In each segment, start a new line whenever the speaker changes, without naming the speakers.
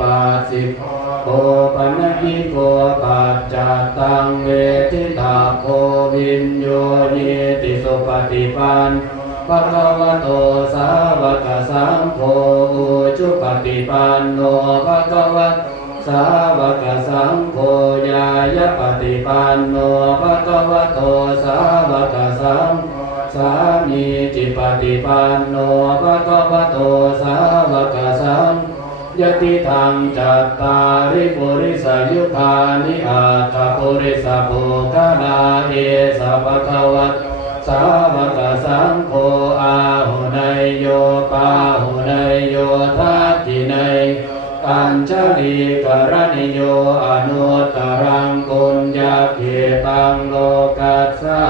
ปัสสิโอปัญญิโกปัจจตังเวทิตาโควินโยนิติสุปฏิปันภะคะวะโตสาวกสังโฆอุชุปฏิปันโนภะคะวะสาวกสังโฆญายปฏิปันโนภะคะวะโตสาวกสังสามีจิปฏิปันโนภะคะวะโตสาวกสัง ยติธรรมจัตตาริปุริสยุคานิอาตปุริสโภคลาเอสะภะคะวะสาวกสังโฆอาหุนยโยปาหุนยโยทัตตินยอัญชลีกรณิโยอนุตรังกุญญาเขตังโลกัสสา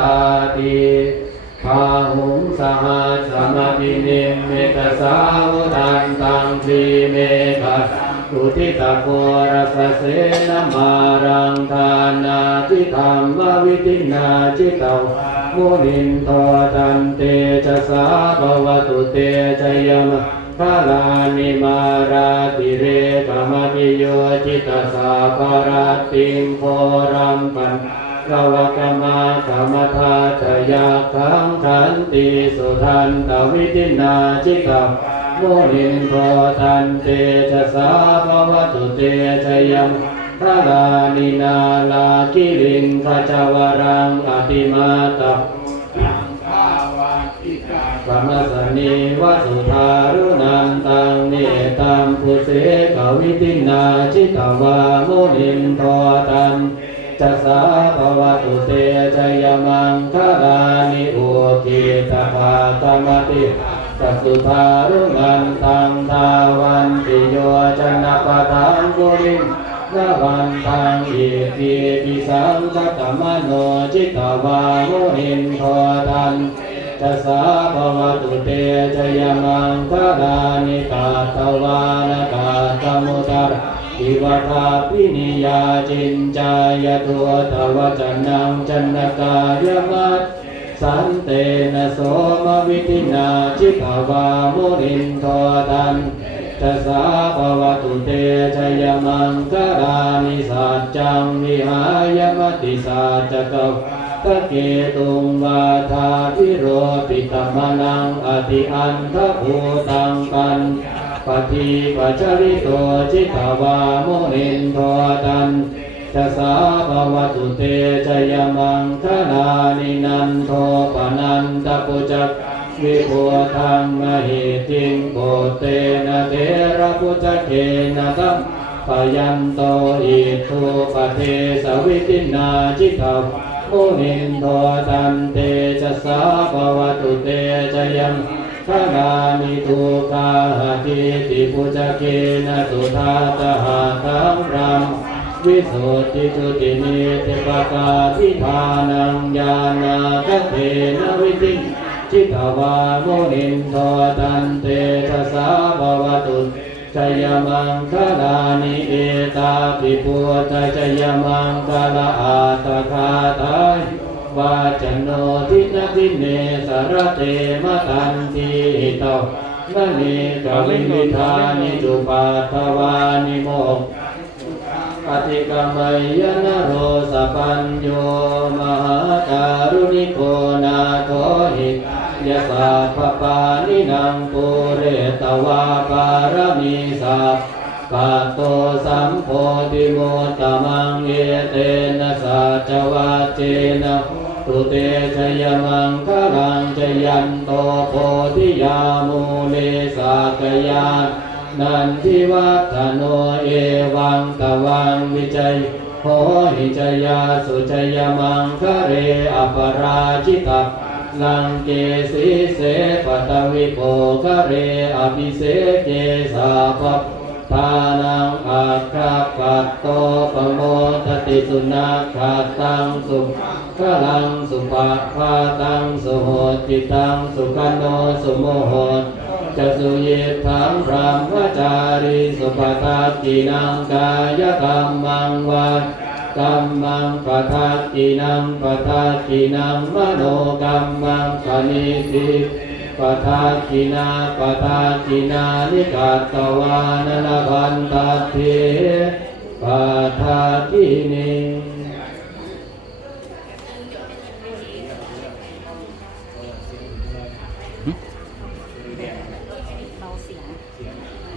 ติ พาหุงสหัสสมปินิมเมตสาวุทันตังทีเมกัสตุทิตาโกรสเสนมารังทานาทิธรรมวิธินาจิตาวมุนินโทตันเตจะสาภวตุเตชยมะคาลานิมาราติเรกามมิโยจิตสาภราติงโพรัมปัน กวกมาธรรมทาตยาคังขันติสุทันตวิตินาจิตาโมนินโททันเตชะสาภวตุเตชยังพระลานินาลาคิริงขจาวรังอติมาตาปมสนีวสุธารุนันตังเนตัมพุเสกวิตินาจิตวาโมนินโทตัน จสาภวตุเตชยมังคลานิอุกิตภาตมติสัสุธารุมันตังทาวันติโยชนะปะทังกุลิงนาวันตังอิติปิสังคตมโนจิตวามุหินโททันจัสาภวตุเตชยมังคลานิกาตวานกาตมุตระ อิวทาปินิยาจินจายตัวตวจนังจันนกายมัตสันเตนะโสมวิตินาจิตาวามุนินโทตันจะสาภวตุเตชยมังคลานิสัจจังวิหายมติสัจกตะเกตุงวาทาทิโรปิตมนังอติอันทภูตังปัน ปฏิปัจจริโตจิตาวามุนินโทตันจะสาภวตุเตชยมังคลานินันโทปนันตปุจักวิปัวทังมหิติงโกเตนะเทระปุจเกนะตัมปยันโตอิทุปเทสวิตินาจิตาวมุนินโทตันเตจะสาภวตุเตชยมัง ขลามิทุกาหติติปุจเกนะสุทาตหาตังรัมวิสุทธิจุตินิติปกาทิธานังญาณาคเทนะวิติจิตวามุนินทตันเตชะสาภวตุชยมังคลานิเอตาปิปุตชยมังคลาอาตคาทาย วาจโนทินทิเนสารเตมะตันทีเตามณีกวิวิธานิจุปัทถวานิโมกปฏิกรรมยนโรสปัญโยมหาการุณิโกนาโทหิยะสาปปานินางปุเรตวาปารมีสัพ ปัตโตสัมโพธิโมตมังเยเตนะสัจวัจเจนะตุเตชยมังคลังชยันโตโพธิยามูเลสากยานันทิวัฒโนเอวังตวังวิจัยโหหิจยาสุจยมังคะเรอปราชิตาลังเกสีเสปตวิโปคะเรอภิเสเกสาภพ ทานังอัคคปัตโตปโมทติสุนัขาตังสุขลังสุปะพาตังสุโหติตังสุขันโนสุโมโหจะสุเยทังพรหมจารีสุปทักกินังกายกรรมังวากัมมังปทักกินังปทักกินังมโนกัมมังปณิทิ ปทากินาปทากินานิกาตวานนพันตเทปทากินี
เบาเสียง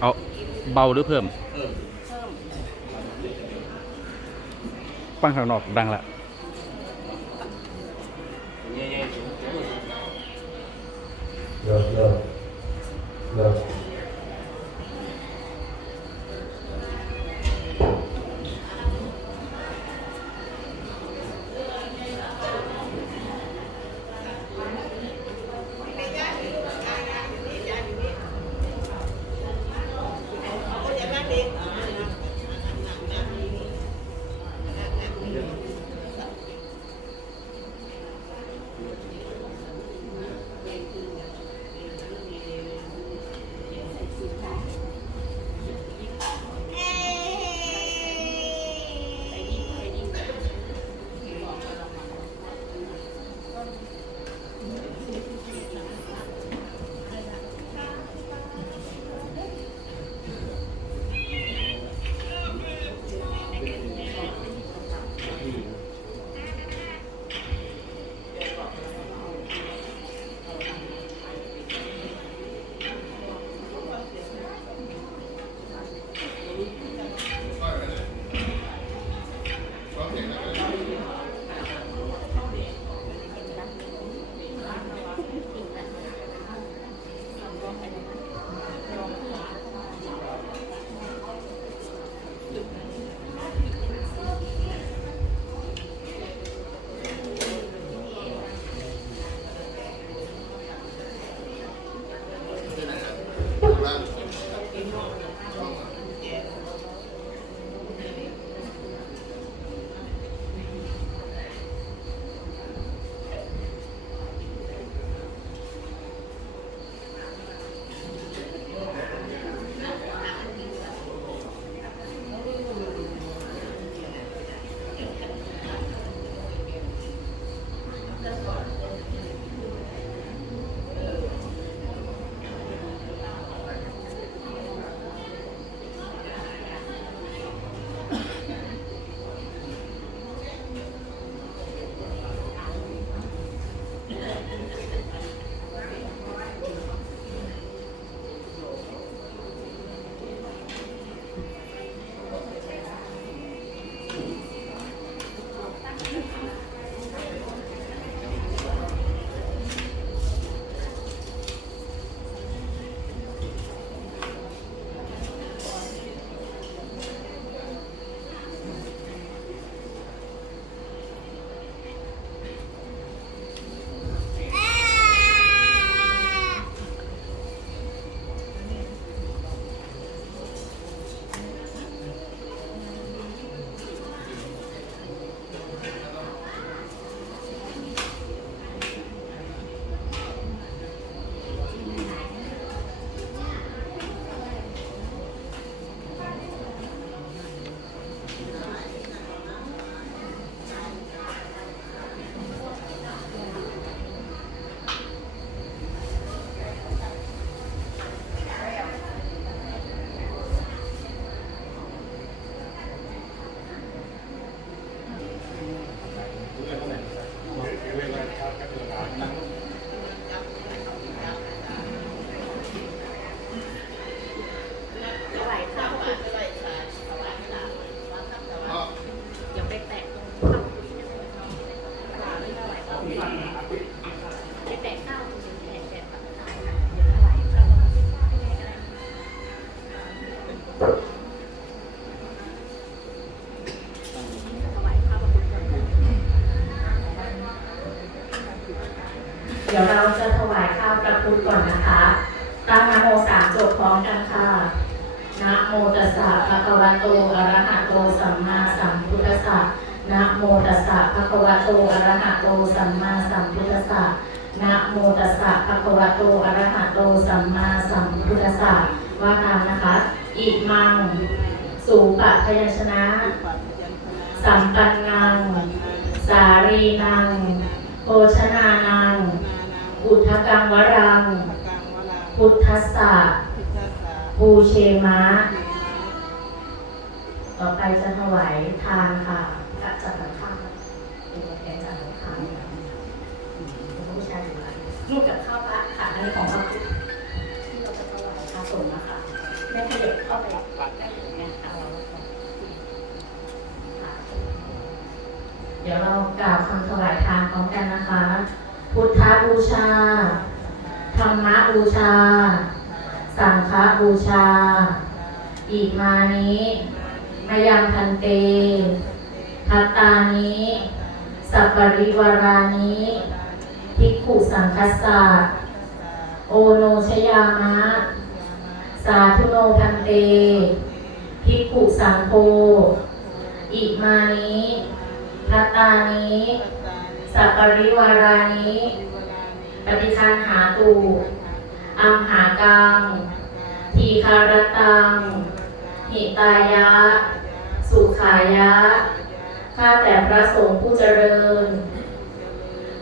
เอาเบาหรือเพิ่ม
เพิ่ม
ฟังข้างนอกดังละ
เลิก
ดี๋ยวเรา
จะถวายข้าวประพุทธก่อนนะคะตั้งนโมสามจบพร้อมกันค่ะนะโมตัสสะภะคะวะโตอะระหะโตสัมมาสัมพุทธัสสะนะโมตัสสะภะคะวะโตอะระหะโตสัมมาสัมพุทธัสสะนะโมตัสสะภะคะวะโตอะระหะโตสัมมาสัมพุทธัสสะว่าตามนะคะ อิมัง สูปะพยัญชนะ สัมปันนัง สารีนังโภชนานัง อุทธกังวรังคัสสะปูเชมะ ต่อไปจะถวายทานค่ะกะจัดข้าวเป็นตัวแทนจากข้าวเป็นผู้ชายอยู่แล้วรูปกับข้าวพระค่ะอันนี้ของพระพุทธที่เราจะถวายพระสงฆ์นะคะแม่ขยับเข้าไปใกล้ถึงเนี่ยค่ะเราค่ะเดี๋ยวเรากล่าวคำถวายทานพร้อมกันนะคะ พุทธบูชา ธรรมบูชา สังฆบูชา อิมานิมายังพันเตทัตตานิสัปปริวารานิภิกขุสังคัสสะโอโนชยามะ สาธุโนพันเต ภิกขุสังโฆอิมานิทัตตานิ สัปปริวารานิปฏิคันหาตูอัมหากัง ทีคารตัง หิตายะ สุขายะ ข้าแต่พระสงฆ์ผู้เจริญ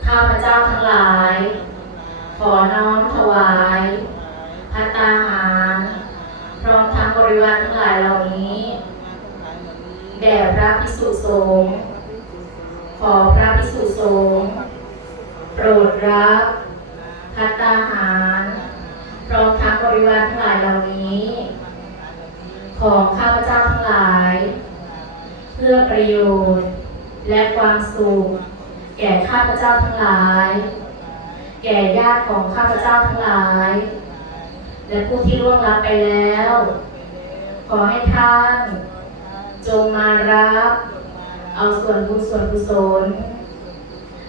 ข้าพระเจ้าทั้งหลาย ขอน้อมถวายพัตตาหาร พร้อมทั้งบริวารทั้งหลายเหล่านี้ แด่พระพิสุสงฆ์ ขอพระพิสุสงฆ์โปรดรับพัตตาหาร พร้อมทั้งบริวารทั้งหลายเหล่านี้ ของข้าพเจ้าทั้งหลาย เพื่อประโยชน์ และความสุขแก่ข้าพเจ้าทั้งหลาย แก่ญาติของข้าพเจ้าทั้งหลาย และผู้ที่ร่วงลับไปแล้ว ขอให้ท่าน จงมารับ เอาส่วนบุญส่วนกุศล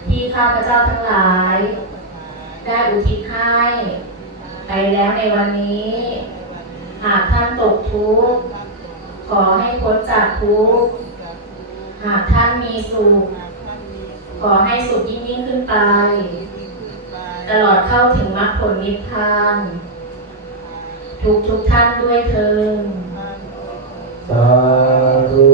ที่ข้าพเจ้าทั้งหลาย ได้อุทิศให้ไปแล้วในวันนี้ หากท่านตกทุกข์ขอให้พ้นจากทุกข์หากท่านมีสุขขอให้สุขยิ่งยิ่งขึ้นไป ตลอดเข้าถึงมรรคผลนิพพาน ทุกทุกท่านด้วยเถิด
สาธุ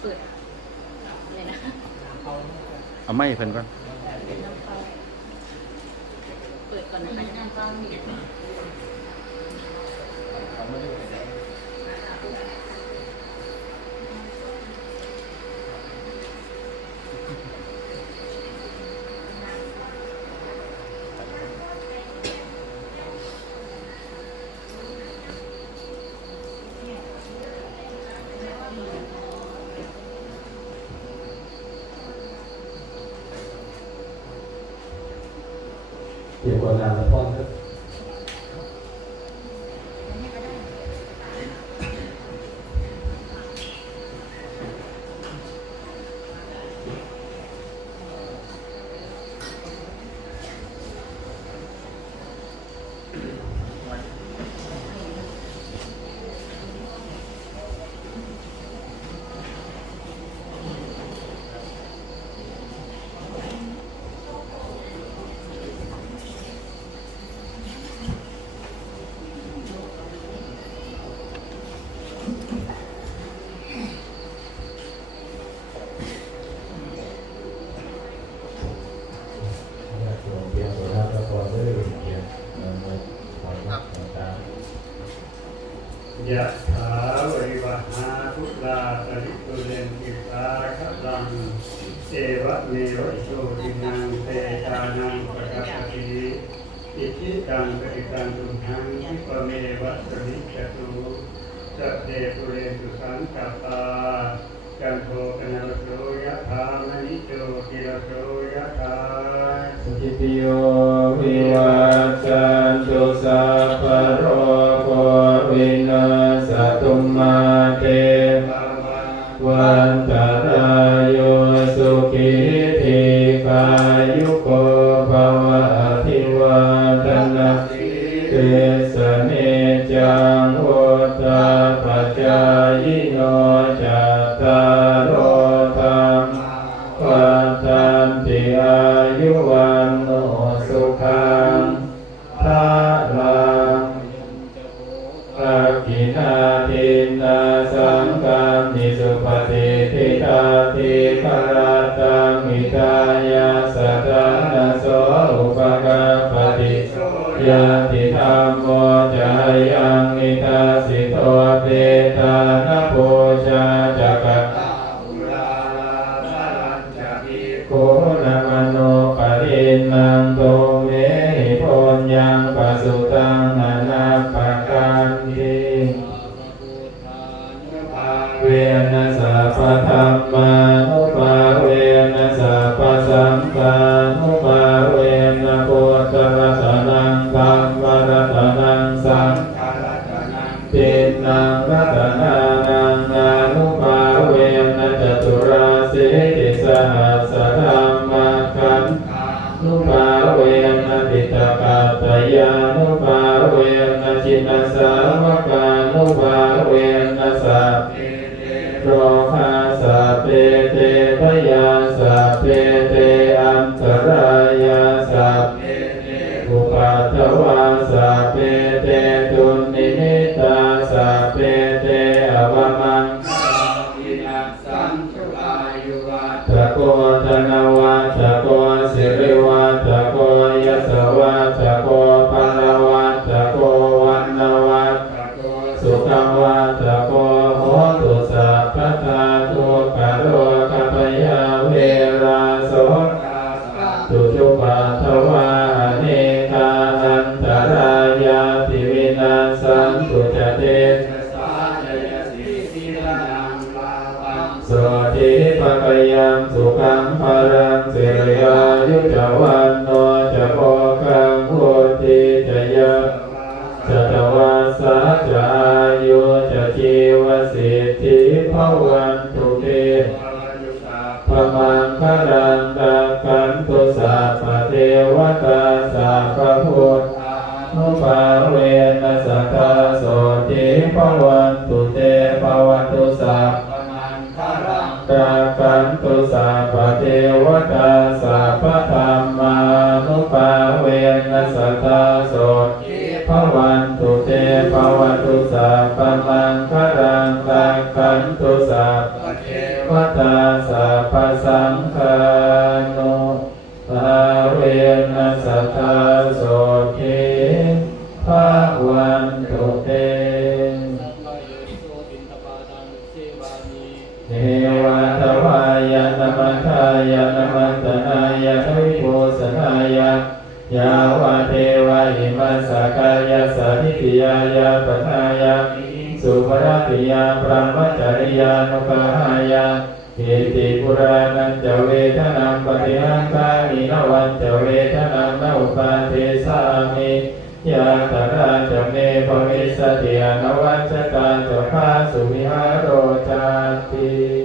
เปิดเลยนะ
เอาไม้เพิ่นก่อน
เปิดก่อนนะคะ
เกี่ยวกับง
จันโทปนรโสยะธามณิโจติรโสยะธา
สุจิติโย
Camila, lá นาปการทิเวนะสะปะธรรมา โรคาสเปเต ส เวนะสัทาโสติภวันตุเตภวันตุสัพพะนันทรังตากันตุสัพพเทวตา เทวาทวายานามัทายานามัตนายาทวิโพสนายายาวาเทวาหิมัสสกายาสาธิติยายาปนายาสุภรติยาพรหมจริยานุปหายาอิติปุรานันจเวทนามปฏิหังกานินวันจเวทนามนอุปาเทสามิ ยาตระจเนปวิสติอนวัชตาจภาสุมิหารโรจาติ